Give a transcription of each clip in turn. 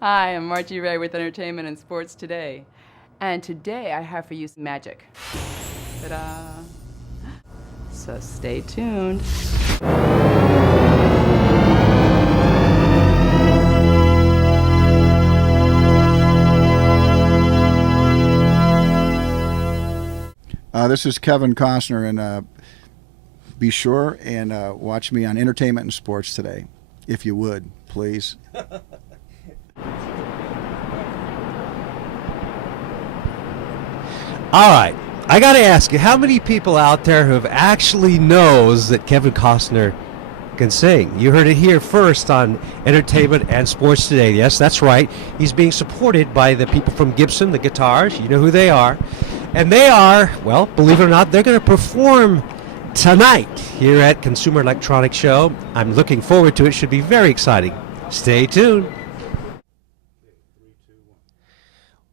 Hi, I'm Margie Ray with Entertainment and Sports Today. And today I have for you some magic. Ta-da! So stay tuned. This is Kevin Costner, and be sure and watch me on Entertainment and Sports Today, if you would, please. All right, I got to ask you, how many people out there who have actually knows that Kevin Costner can sing? You heard it here first on Entertainment and Sports Today. Yes, that's right. He's being supported by the people from Gibson, the guitars. You know who they are. And they are, well, believe it or not, they're going to perform tonight here at Consumer Electronics Show. I'm looking forward to it. Should be very exciting. Stay tuned.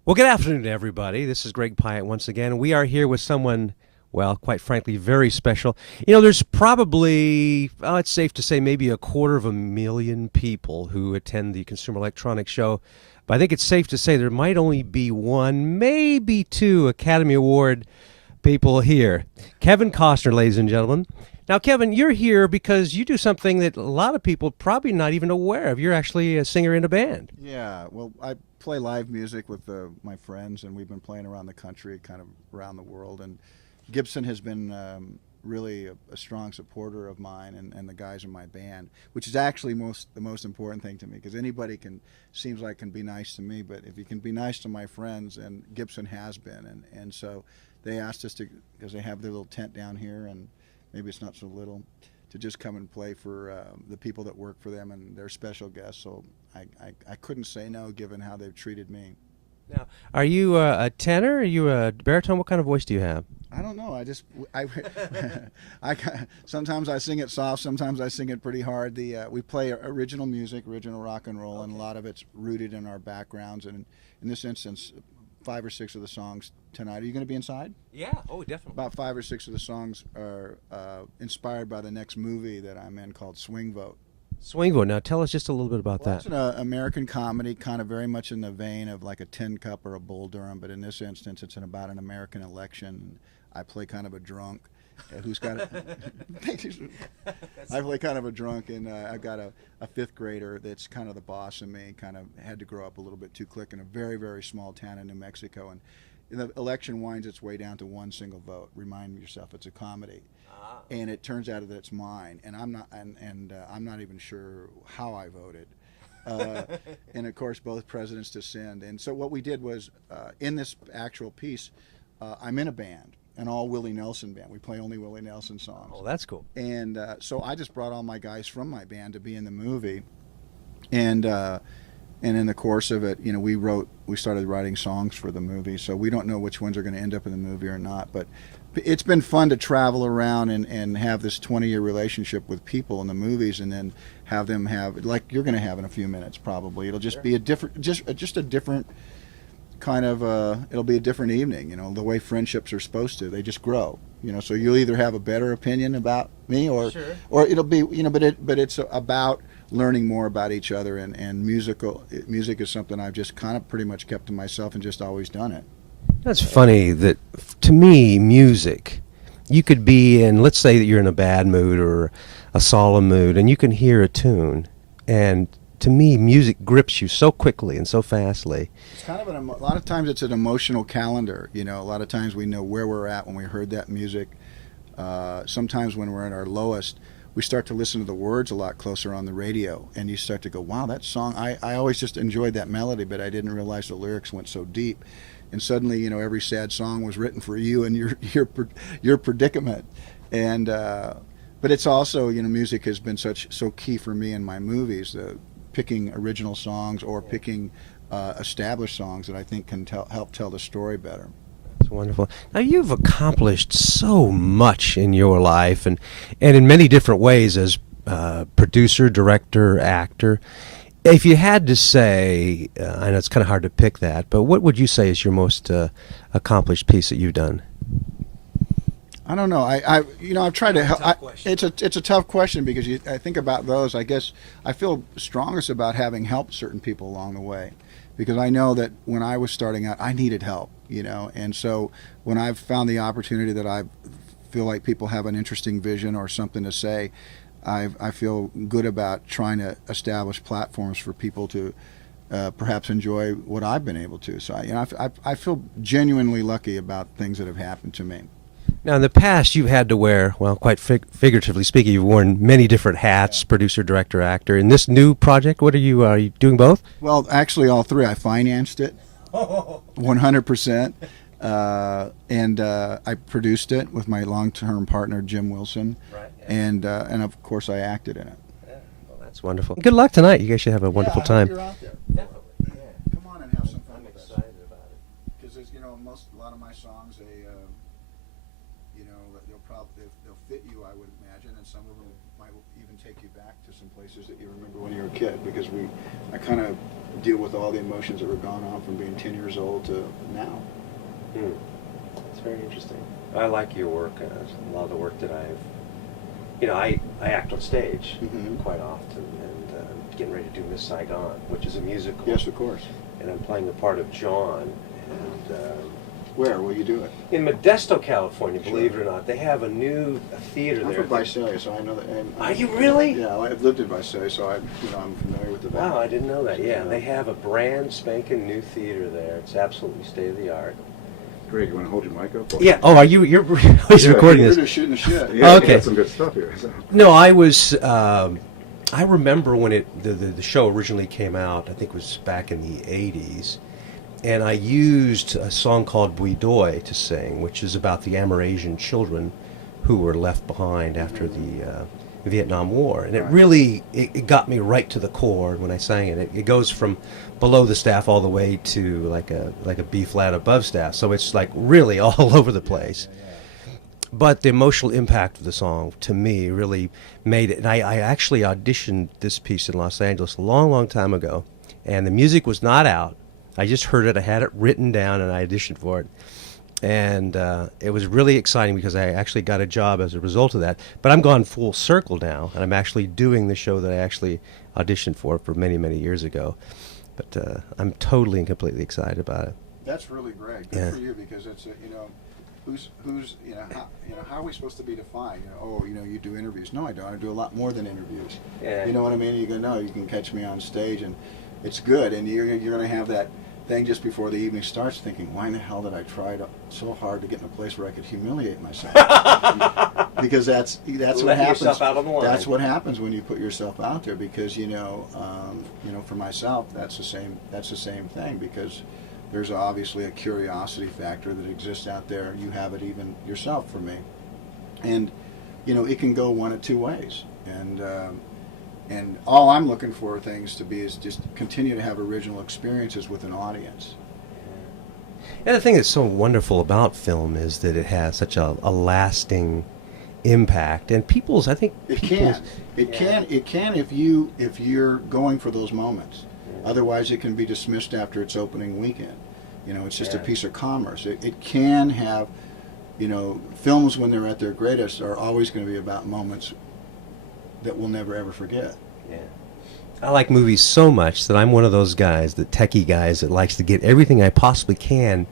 Well, good afternoon, everybody. This is Greg Pyatt once again. We are here with someone, well, quite frankly, very special. You know, there's probably, well, it's safe to say maybe 250,000 people who attend the Consumer Electronics Show. But I think it's safe to say there might only be one, maybe two Academy Award people here. Kevin Costner, ladies and gentlemen. Now, Kevin, you're here because you do something that a lot of people probably not even aware of. You're actually a singer in a band. Yeah, well, I play live music with my friends, and we've been playing around the country, kind of around the world. And Gibson has been really a strong supporter of mine and the guys in my band, which is actually the most important thing to me, because anybody seems like can be nice to me, but if you can be nice to my friends, and Gibson has been, and so they asked us to, because they have their little tent down here, and maybe it's not so little, to just come and play for the people that work for them and their special guests. So I couldn't say no, given how they've treated me. Now, are you a tenor? Are you a baritone? What kind of voice do you have? I don't know. Sometimes I sing it soft. Sometimes I sing it pretty hard. We play original music, original rock and roll, and a lot of it's rooted in our backgrounds. And in this instance, 5 or 6 of the songs tonight. Are you going to be inside? Yeah. Oh, definitely. About 5 or 6 of the songs are inspired by the next movie that I'm in called Swing Vote. Swing Vote. Now, tell us just a little bit about that. It's an American comedy, kind of very much in the vein of like a Tin Cup or a Bull Durham, but in this instance, it's about an American election. I play kind of a drunk who's got I play kind of a drunk, and I've got a 5th grader that's kind of the boss of me, kind of had to grow up a little bit too quick in a very, very small town in New Mexico. And the election winds its way down to one single vote. Remind yourself, it's a comedy. And it turns out that it's mine, and I'm not even sure how I voted. And of course, both presidents descend. And so what we did was, in this actual piece, I'm in a band, an all Willie Nelson band. We play only Willie Nelson songs. Oh, that's cool. And so I just brought all my guys from my band to be in the movie, and in the course of it, you know, we started writing songs for the movie. So we don't know which ones are going to end up in the movie or not, but it's been fun to travel around and have this 20-year relationship with people in the movies, and then have them have, like you're going to have in a few minutes probably. It'll just be a different, just a different kind of, it'll be a different evening, you know, the way friendships are supposed to. They just grow, you know, so you'll either have a better opinion about me, or it'll be, you know, but it's about learning more about each other, and music is something I've just kind of pretty much kept to myself and just always done it. That's funny that, to me, music, you could be in, let's say that you're in a bad mood or a solemn mood, and you can hear a tune, and to me, music grips you so quickly and so fastly. It's kind of a lot of times it's an emotional calendar. You know, a lot of times we know where we're at when we heard that music. Sometimes when we're at our lowest, we start to listen to the words a lot closer on the radio, and you start to go, wow, that song, I always just enjoyed that melody, but I didn't realize the lyrics went so deep. And suddenly, you know, every sad song was written for you and your predicament. And but it's also, you know, music has been so key for me in my movies, picking original songs or picking established songs that I think can help tell the story better. That's wonderful. Now, you've accomplished so much in your life, and in many different ways, as producer, director, actor. If you had to say, I know it's kind of hard to pick that, but what would you say is your most accomplished piece that you've done? I don't know. I've tried to help. Tough question. It's a tough question because I think about those. I guess I feel strongest about having helped certain people along the way, because I know that when I was starting out, I needed help. And so when I've found the opportunity that I feel like people have an interesting vision or something to say, I feel good about trying to establish platforms for people to perhaps enjoy what I've been able to. So I feel genuinely lucky about things that have happened to me. Now, in the past, you've had to wear, well, quite figuratively speaking, you've worn many different hats: producer, director, actor. In this new project, what are you doing both? Well, actually, all three. I financed it 100%, and I produced it with my long-term partner Jim Wilson, Right. and of course I acted in it. Yeah, well, that's wonderful. Good luck tonight. You guys should have a wonderful time. You're out there. Come on and have some fun. I'm with us. excited about it. Because a lot of my songs, they'll fit you, I would imagine, and some of them might even take you back to some places that you remember when you were a kid. Because I kind of deal with all the emotions that were going on from being 10 years old to now. It's very interesting. I like your work. A lot of the work that I act on stage quite often, and getting ready to do Miss Saigon, which is a musical. Yes, of course. And I'm playing the part of John. And Where will you do it? in Modesto, California, Sure. believe it or not, they have a new theater I'm there. from Visalia, so I know that. Are you really? Yeah, I've lived in Visalia, so I'm familiar with the valley. Wow, I didn't know that. Yeah, Yeah. they have a brand spanking new theater there. It's absolutely state of the art. Greg, you want to hold your mic up? Yeah. Oh, you're he's recording We're this. just shooting the shit. Yeah, Okay. we got some good stuff here. So. No, I was. I remember when the show originally came out. I think it was back in the '80s, and I used a song called Buidoy to sing, which is about the Amerasian children who were left behind after the Vietnam War, and it Right. really it got me right to the core when I sang it. It goes from below the staff all the way to like a B flat above staff, so it's like really all over the place. But the emotional impact of the song, to me, really made it. And I actually auditioned this piece in Los Angeles a long, long time ago. And the music was not out. I just heard it. I had it written down, and I auditioned for it. And it was really exciting because I actually got a job as a result of that. But I'm gone full circle now, and I'm actually doing the show that I actually auditioned for many, many years ago. But I'm totally and completely excited about it. That's really great. Good Yeah. for you, because it's who's how are we supposed to be defined? You do interviews. No, I don't. I do a lot more than interviews. Yeah. You know what I mean? You go, no, you can catch me on stage, and it's good. And you're going to have that thing just before the evening starts, thinking, why in the hell did I try so hard to get in a place where I could humiliate myself? Because that's what Let happens. yourself out on the line. That's what happens when you put yourself out there. Because for myself, that's the same thing. Because there's obviously a curiosity factor that exists out there. You have it even yourself, for me, and it can go one of two ways. And all I'm looking for things to be is just continue to have original experiences with an audience. And the thing that's so wonderful about film is that it has such a lasting impact, and people's. I think It people's, can if you're going for those moments. Otherwise, it can be dismissed after its opening weekend. It's just a piece of commerce. It can have, films when they're at their greatest are always going to be about moments that we'll never ever forget. Yeah. I like movies so much that I'm one of those guys, the techie guys, that likes to get everything I possibly can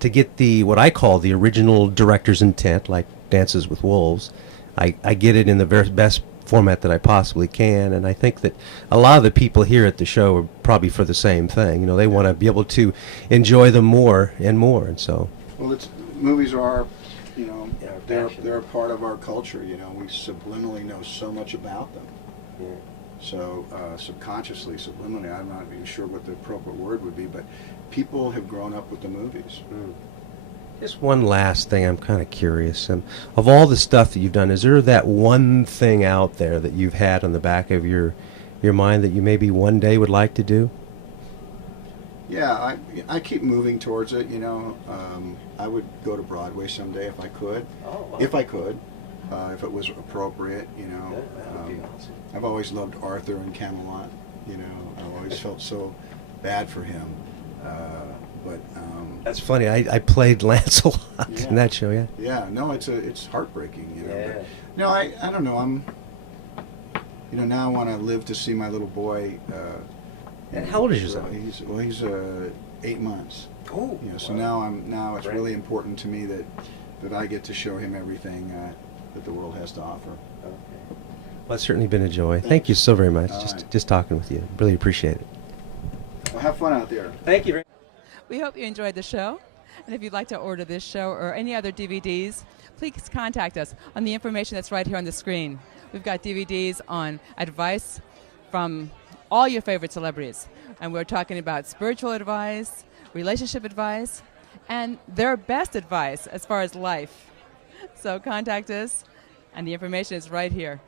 to get what I call the original director's intent, like Dances with Wolves. I get it in the very best format that I possibly can, and I think that a lot of the people here at the show are probably for the same thing. They want to be able to enjoy them more and more, and so. Well, movies are, passion. they're a part of our culture. We subliminally know so much about them. Yeah. So subconsciously, subliminally, I'm not even sure what the appropriate word would be, but people have grown up with the movies. Just one last thing, I'm kind of curious. Of all the stuff that you've done, is there that one thing out there that you've had on the back of your mind that you maybe one day would like to do? Yeah, I keep moving towards it. I would go to Broadway someday if I could. Oh, wow. If I could, if it was appropriate. That would be awesome. I've always loved Arthur and Camelot. I've always felt so bad for him. But That's funny. I played Lancelot in that show. Yeah. yeah, no, it's heartbreaking. You know. Yeah. But, no, I don't know. Now I want to live to see my little boy. And how old is your son? He's 8 months. Oh. So now it's really important to me that I get to show him everything that the world has to offer. Well, it's certainly been a joy. Thank you so very much. All Just right. just talking with you. Really appreciate it. Well, have fun out there. Thank you very much. We hope you enjoyed the show. And if you'd like to order this show or any other DVDs, please contact us on the information that's right here on the screen. We've got DVDs on advice from all your favorite celebrities. And we're talking about spiritual advice, relationship advice, and their best advice as far as life. So contact us, and the information is right here.